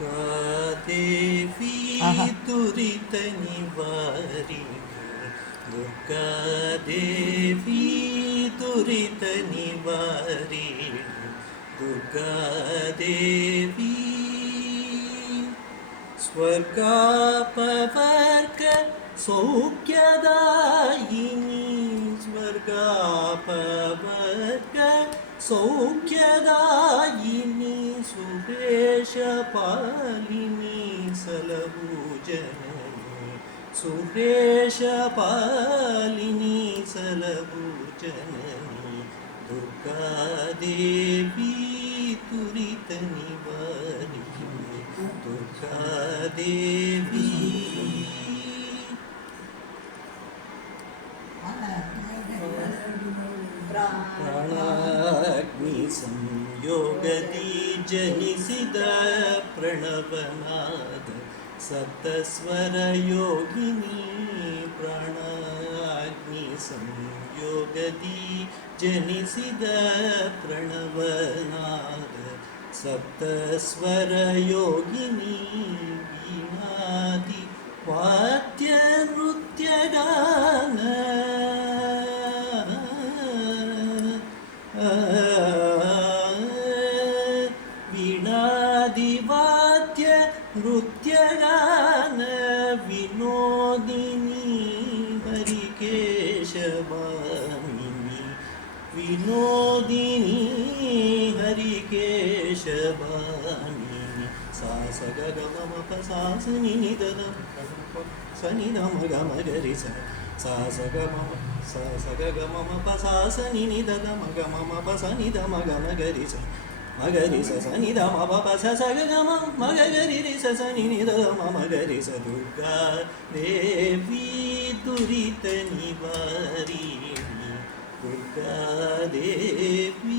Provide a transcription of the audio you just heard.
ದುರ್ಗಾದೇವಿ ದುರಿತ ನಿವಾರಿಣಿ ದುರ್ಗಾದೇವಿ ದುರಿತ ನಿವಾರಿಣಿ ದುರ್ಗಾದೇವಿ ಸ್ವರ್ಗಾಪವರ್ಗ ಸೌಖ್ಯದಾಯಿನಿ ಸ್ವರ್ಗಾಪವರ್ಗ ಸೌಖ್ಯದಾಯಿನಿ ಸುರೇಶ ಪಾಲಿನಿ ಸಲಹು ಜನನಿ ಸುರೇಶ ಪಾಲಿನಿ ಸಲಹು ಜನನಿ ದುರ್ಗಾದೇವಿ ತುರಿತ ನಿವಾರಿಣಿ ದುರ್ಗಾದೇವಿ ಪ್ರಾಣಾಗ್ನಿ ಸಂಯೋಗದಿ ಜನಿಸಿದ ಪ್ರಣವನಾದ ಸಪ್ತಸ್ವರ ಯೋಗಿನಿ ಪ್ರಾಣಾಗ್ನಿ ಸಂಯೋಗದಿ ಜನಿಸಿದ ಪ್ರಣವನಾದ ಸಪ್ತಸ್ವರ ಯೋಗಿನಿ ವೀಣಾದಿ ವಾದ್ಯ ನೃತ್ಯಗಾನ ವೀಣಾದಿವಾದ್ಯ ನೃತ್ಯಗಾನ ವಿನೋದಿನಿ ಹರಿಕೇಶವಾಣಿನಿ ವಿನೋದಿನಿ ಹರಿಕೇಶವಾಣಿನಿ ಸಾ ಸ ಗ ಗ ಮ ಮ ಪ ಸಾ ಸ ನಿ ನಿ ದ ದ ಸ ನಿ ದ ಮ ಗ ಮ ಗ ರಿ ಸ ಸಾ ಸ ಗ ಮ ಮ ಸ ಸ ಗ ಗ ಮ ಮ ಪ ಸಾ ಸ ನಿ ನಿ ದ ದ ಮ ಗ ಮ ಮ ಪ ಸ ನಿ ದ ಮ ಗ ಮ ಗ ರಿ ಸ ಮ ಗ ರಿ ಸ ಸ ನಿ ದ ಮ ಪ ಪ ಸ ಸ ಗ ಗ ಮ ಮ ಗ ಗ ರಿ ರಿ ಸ ಸ ನಿ ನಿ ದ ದ ಮ ಮ ಗ ರಿ ಸ ದುರ್ಗಾ ದೇವಿ ದುರಿತ ನಿವಾರಿಣಿ ದುರ್ಗಾ ದೇವಿ